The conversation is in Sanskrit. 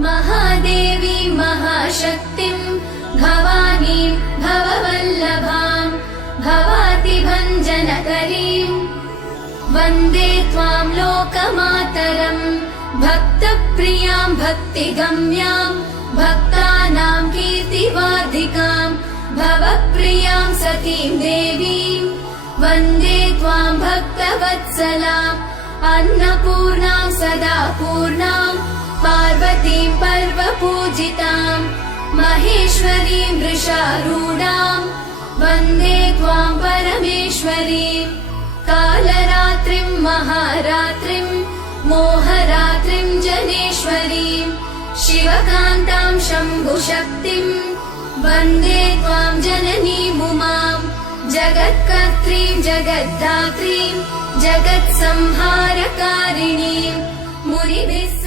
महादेवीं महाशक्तिं भवानीं भववल्लभां भवातिभञ्जनकरीं वन्दे त्वां लोकमातरम् भक्तप्रियां भक्तिगम्यां भक्तानां कीर्तिवार्धिकां भवप्रियां सतीं देवीं वन्दे त्वां भक्तवत्सलाम् अन्नपूर्णां सदा पूर्णां पार्वतीं पर्वपूजितां महेश्वरीं वृषारूढां वन्दे त्वां परमेश्वरीं कालरात्रिं महारात्रिं मोहरात्रिं जनेश्वरीं शिवकान्तां शम्भुशक्तिं वन्दे त्वां जननीमुमां जगत्कर्त्रीं जगद्धात्रीं जगत्संहारकारिणीं मुनिभिः